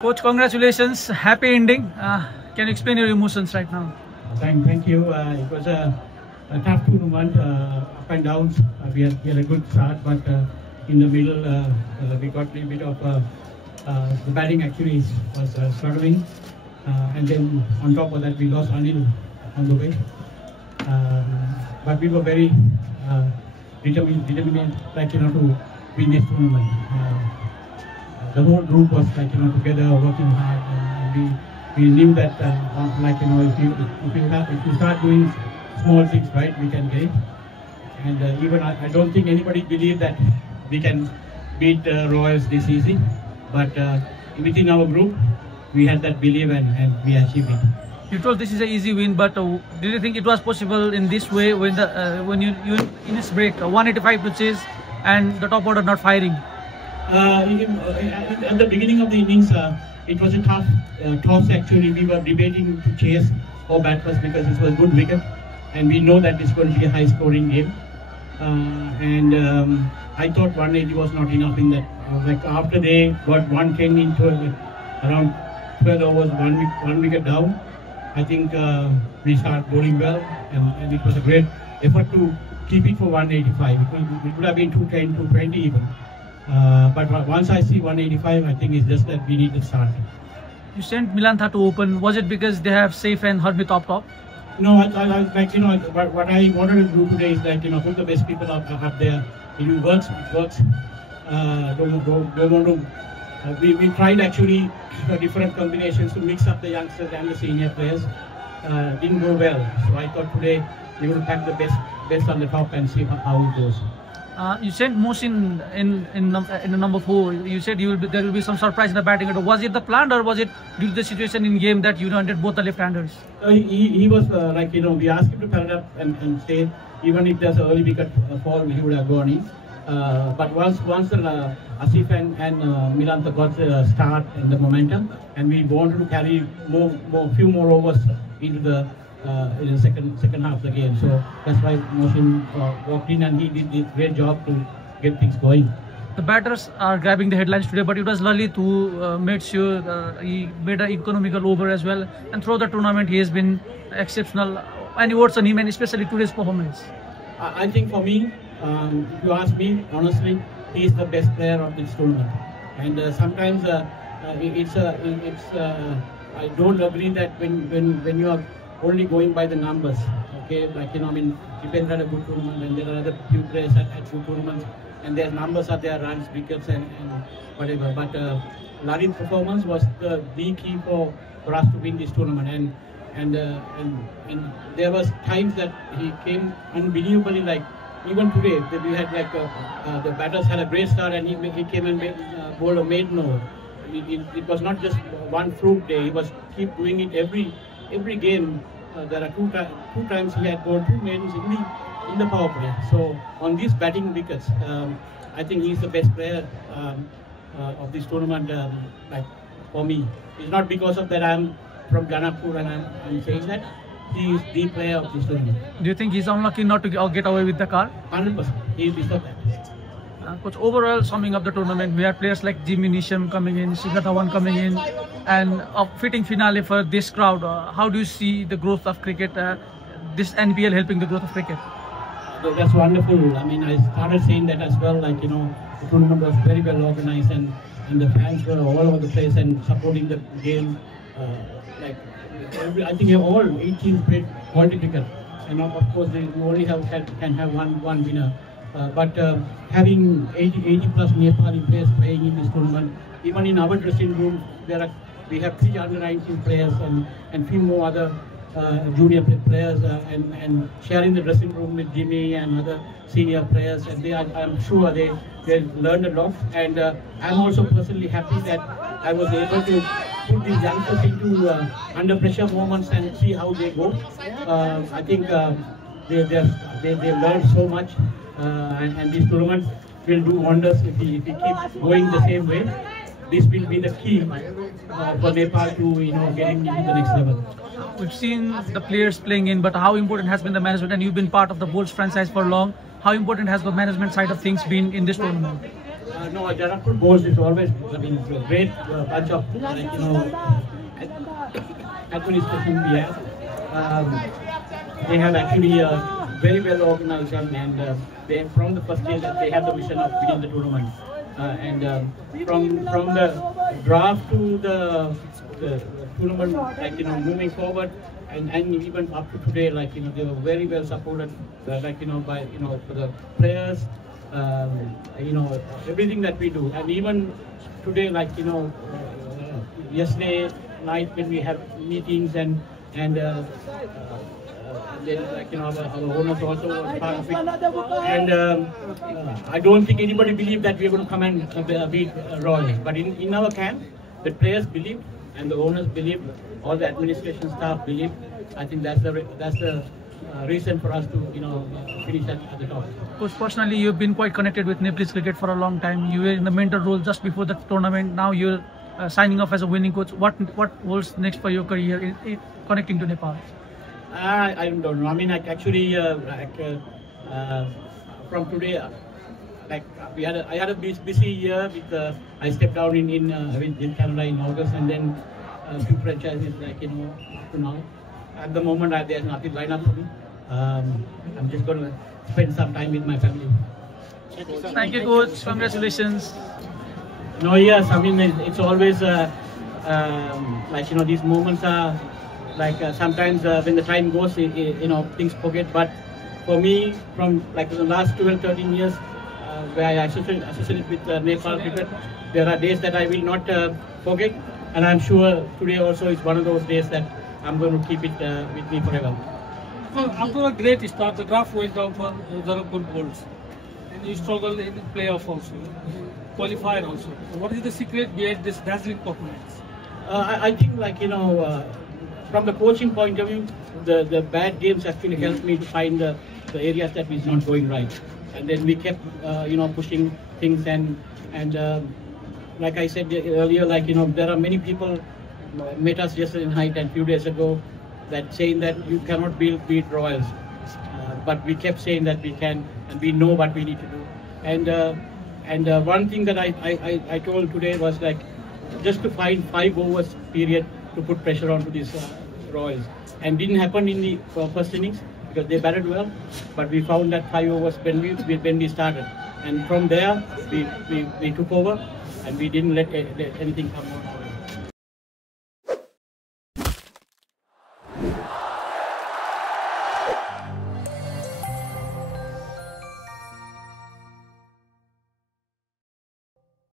Coach, congratulations. Happy ending. Can you explain your emotions right now? Thank you. It was a tough tournament, up and downs. We had a good start, but in the middle we got a little bit of the batting actually was struggling, and then on top of that we lost Anil on the way. But we were very determined, to win this tournament. The whole group was together working hard, and we knew that if you start doing small things right, we can get it. And even I don't think anybody believed that we can beat Royals this easy, but within our group we had that belief, and we achieved it. You told this is an easy win, but did you think it was possible in this way when you in this break 185 pitches and the top order not firing? At the beginning of the innings, it was a tough toss actually. We were debating to chase or bat first because it was a good wicket, and we know that it's going to be a high scoring game. I thought 180 was not enough in that. After they got 110 into around 12 overs, one wicket down, I think we started bowling well, and it was a great effort to keep it for 185. It could have been 210, 220 even. But once I see 185, I think it's just that we need to start. You sent Milantha to open. Was it because they have Saif and Harmeet top? No, what I wanted to do today is put the best people up there. If it works, it works. We tried actually different combinations to mix up the youngsters and the senior players. Didn't go well. So I thought today we will pack the best on the top and see how it goes. You sent Mohsin in the number 4. You said there will be some surprise in the batting order. Was it the plan, or was it due to the situation in game that you wanted both the left-handers? He was we asked him to pair it up and stay. Even if there's an early wicket fall, he would have gone in. But once Asif and Milantha got the start and the momentum, and we wanted to carry few more overs into the in the second half of the game. So that's why Mohsin walked in, and he did a great job to get things going. The batters are grabbing the headlines today, but it was Lalit who made sure he made an economical over as well. And throughout the tournament, he has been exceptional. Any words on him, and especially today's performance? I think for me, if you ask me, honestly, he is the best player of this tournament. And sometimes I don't agree that when you are only going by the numbers, okay, Dipendra had a good tournament, and there are other few players at good tournaments, and their numbers are their runs, wickets, and whatever. But Lalit's performance was the key for us to win this tournament, and there was times that he came unbelievably, even today we had the batters had a great start, and he came and bowled a maiden over. It was not just one fluke day. He was keep doing it every game. There are two times he had bowled 2 maidens in the power play. So on these batting wickets, I think he's the best player of this tournament. For me, it's not because of that I'm from Janakpur and I'm saying that. He is the player of this tournament. Do you think he's unlucky not to get away with the car? 100%. He deserves that. Coach, overall summing up the tournament, we had players like Jimmy Neesham coming in, Shikhar Dhawan coming in, and a fitting finale for this crowd. How do you see the growth of cricket, this NPL helping the growth of cricket? That's wonderful. I started saying that as well, the tournament was very well organized, and the fans were all over the place and supporting the game. I think all 8 teams played quality cricket, and of course you only can have one winner. But having 80 plus Nepali players playing in this tournament, even in our dressing room, we have 3 under-19 players and few more other junior players, and sharing the dressing room with Jimmy and other senior players, and I'm sure they learned a lot. And I'm also personally happy that I was able to put these youngsters into under pressure moments and see how they go. I think they learned so much. And this tournament will do wonders if we keep going the same way. This will be the key for Nepal to getting into the next level. We've seen the players playing in, but how important has been the management? And you've been part of the Bulls franchise for long. How important has the management side of things been in this tournament? No, Jarakpur Bulls is always, I mean, a great bunch of, administration we have. They have actually very well organized, and they, from the first year, they have the mission of winning the tournament. From the draft to the tournament, like, moving forward, and even up to today, like, they were very well supported, like, by, for the players, everything that we do. And even today, like, yesterday night when we have meetings and then, like, our owners also was part of it. And I don't think anybody believed that we were going to come and beat Royals. But in our camp, the players believed and the owners believed, all the administration staff believed. I think that's the reason for us to finish at the top. Coach, personally, you've been quite connected with Nepalese cricket for a long time. You were in the mentor role just before the tournament. Now you're signing off as a winning coach. What holds next for your career in connecting to Nepal? I don't know. I mean, actually, from today, I had a busy year with I stepped down in Canada in August, and then a few franchises, like, to now. At the moment, there's nothing lined up for me. I'm just going to spend some time with my family. Thank you, coach. Congratulations. No, yes. I mean, it's always like, these moments are like sometimes when the time goes, things forget. But for me, from like the last 12, 13 years, where I associated with Nepal cricket, there are days that I will not forget, and I'm sure today also is one of those days that I'm going to keep it with me forever. So after a great start, the draft went down for Jarakpur Bulls, and you struggled in the playoff also, qualifier also. What is the secret behind this dazzling performance? I think, like, from the coaching point of view, the bad games actually helped me to find the areas that is not going right, and then we kept pushing things, and like I said earlier, like, there are many people met us yesterday night and few days ago that saying that you cannot beat Royals, but we kept saying that we can, and we know what we need to do. And one thing that I told today was, like, just to find 5 overs period to put pressure onto these Royals, and didn't happen in the first innings because they batted well, but we found that 5 overs when we started, and from there we took over, and we didn't let anything come out.